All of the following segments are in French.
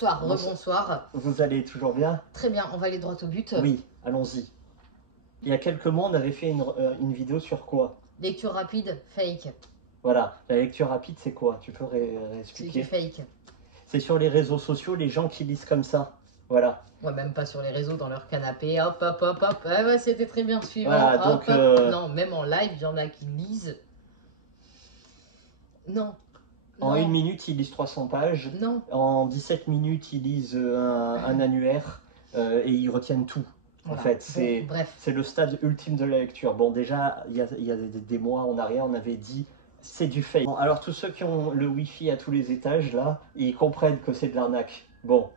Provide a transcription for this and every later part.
Bonsoir, rebonsoir. Vous allez toujours bien? Très bien, on va aller droit au but. Oui, allons-y. Il y a quelques mois, on avait fait une vidéo sur quoi? Lecture rapide, fake. Voilà, la lecture rapide, c'est quoi? Tu peux C'est expliquer? du fake. C'est sur les réseaux sociaux, les gens qui lisent comme ça. Voilà. Ouais, même pas sur les réseaux, dans leur canapé. Hop, hop, hop, hop. Ah ouais, c'était très bien suivant. Voilà, Hop, donc, hop. Non, même en live, il y en a qui lisent. Non. En Non. 1 minute, ils lisent 300 pages. Non. En 17 minutes, ils lisent un annuaire et ils retiennent tout. Voilà. En fait, c'est Bon, bref. le stade ultime de la lecture. Bon, déjà, il y a des mois en arrière, on avait dit c'est du fake. Bon, alors, tous ceux qui ont le Wi-Fi à tous les étages, là, ils comprennent que c'est de l'arnaque. Bon,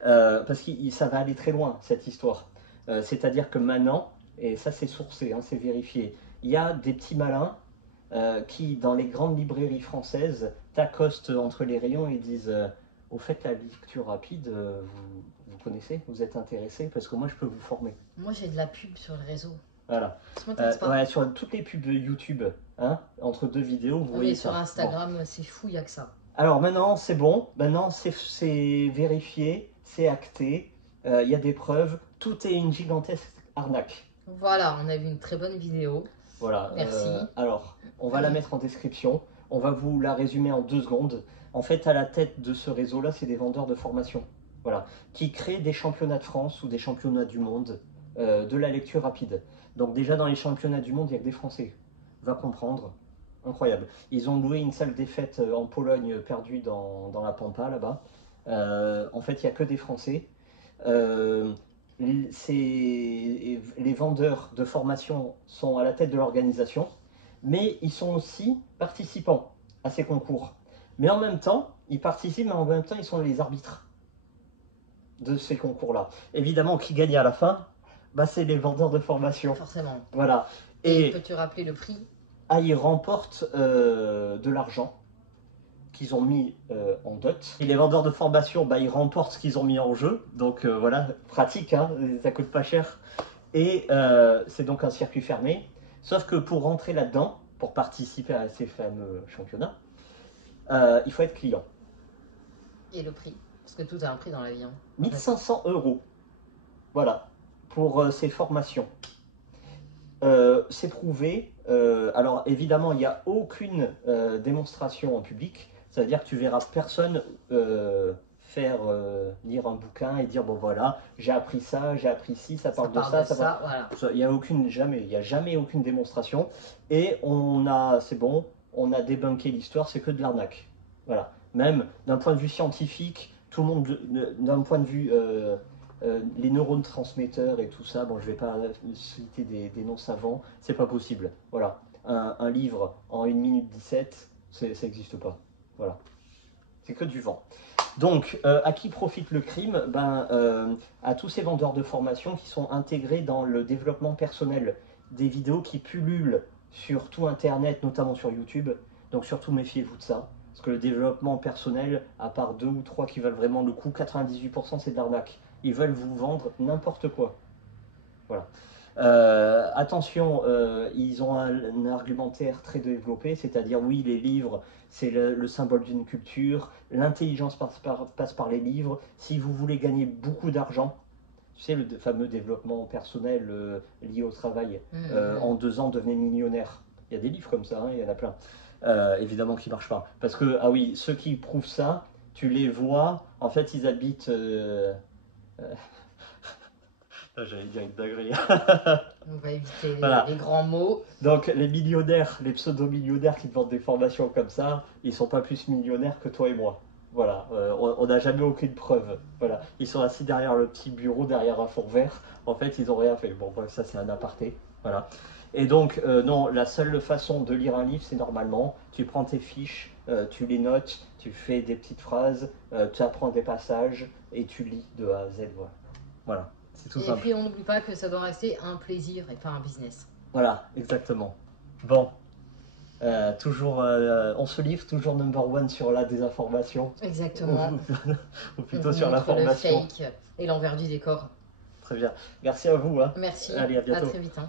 parce que ça va aller très loin, cette histoire. C'est-à-dire que maintenant, et ça c'est sourcé, hein, c'est vérifié, il y a des petits malins qui, dans les grandes librairies françaises, t'accostent entre les rayons et disent au fait, la lecture rapide, vous connaissez? Vous êtes intéressé? Parce que moi, je peux vous former. Moi, j'ai de la pub sur le réseau. Voilà. Ça m'intéresse pas. Ouais, sur toutes les pubs YouTube, hein, entre deux vidéos, vous voyez sur ça. Instagram, bon. C'est fou, il n'y a que ça. Alors maintenant, c'est bon. Maintenant, c'est vérifié, c'est acté. Il y a des preuves. Tout est une gigantesque arnaque. Voilà, on a vu une très bonne vidéo. Voilà. Merci. Alors, on va la mettre en description. On va vous la résumer en 2 secondes. En fait, à la tête de ce réseau-là, c'est des vendeurs de formation. Voilà. Qui créent des championnats de France ou des championnats du monde de la lecture rapide. Donc déjà, dans les championnats du monde, il n'y a que des Français. Va comprendre. Incroyable. Ils ont loué une salle des fêtes en Pologne perdue dans la Pampa, là-bas. En fait, il n'y a que des Français. Les vendeurs de formation sont à la tête de l'organisation, mais ils sont aussi participants à ces concours. Mais en même temps, ils participent, mais en même temps, ils sont les arbitres de ces concours-là. Évidemment, qui gagne à la fin, bah, c'est les vendeurs de formation. Forcément. Voilà. Et peux-tu rappeler le prix? Ah, ils remportent de l'argent qu'ils ont mis en dot. Et les vendeurs de formation, bah, ils remportent ce qu'ils ont mis en jeu. Donc voilà, pratique, hein, ça coûte pas cher. Et c'est donc un circuit fermé. Sauf que pour rentrer là-dedans, pour participer à ces fameux championnats, il faut être client. Et le prix? Parce que tout a un prix dans la vie. Hein. 1500 €. Voilà, pour ces formations. C'est prouvé. Alors évidemment, il n'y a aucune démonstration en public. Ça veut dire que tu verras personne faire lire un bouquin et dire bon voilà, j'ai appris ça, j'ai appris ci, ça parle de ça, voilà. Il n'y a jamais aucune démonstration. Et c'est bon, on a débunké l'histoire, c'est que de l'arnaque. Voilà. Même d'un point de vue scientifique, tout le monde, d'un point de vue les neurones transmetteurs et tout ça, bon, je vais pas citer des noms savants, c'est pas possible. Voilà. Un livre en 1 minute 17, ça n'existe pas. Voilà. C'est que du vent. Donc, à qui profite le crime? À tous ces vendeurs de formation qui sont intégrés dans le développement personnel. Des vidéos qui pullulent sur tout Internet, notamment sur YouTube. Donc, surtout, méfiez-vous de ça. Parce que le développement personnel, à part 2 ou 3 qui valent vraiment le coup, 98% c'est de l'arnaque. Ils veulent vous vendre n'importe quoi. Voilà. Attention, ils ont un argumentaire très développé, c'est-à-dire oui, les livres, c'est le symbole d'une culture, l'intelligence passe par les livres. Si vous voulez gagner beaucoup d'argent, tu sais, le fameux développement personnel lié au travail, en 2 ans, devenez millionnaire. Il y a des livres comme ça, hein, il y en a plein. Évidemment qui ne marchent pas. Parce que, ah oui, ceux qui prouvent ça, tu les vois, en fait, ils habitent... J'allais dire une dinguerie. On va éviter voilà. les grands mots. Donc les millionnaires, les pseudo-millionnaires qui te vendent des formations comme ça, ils sont pas plus millionnaires que toi et moi. Voilà, on n'a jamais aucune preuve. Voilà, ils sont assis derrière le petit bureau, derrière un fond vert. En fait, ils n'ont rien fait. Bon, bref, ça c'est un aparté. Voilà. Et donc, non, la seule façon de lire un livre, c'est normalement, tu prends tes fiches, tu les notes, tu fais des petites phrases, tu apprends des passages et tu lis de A à Z. Voilà. C'est tout simple. Et puis on n'oublie pas que ça doit rester un plaisir et pas un business. Voilà, exactement. Bon, toujours, on se livre toujours #1 sur la désinformation. Exactement. Ou plutôt sur l'information. Le fake et l'envers du décor. Très bien. Merci à vous. Hein. Merci. Allez, à bientôt. À très vite. Hein.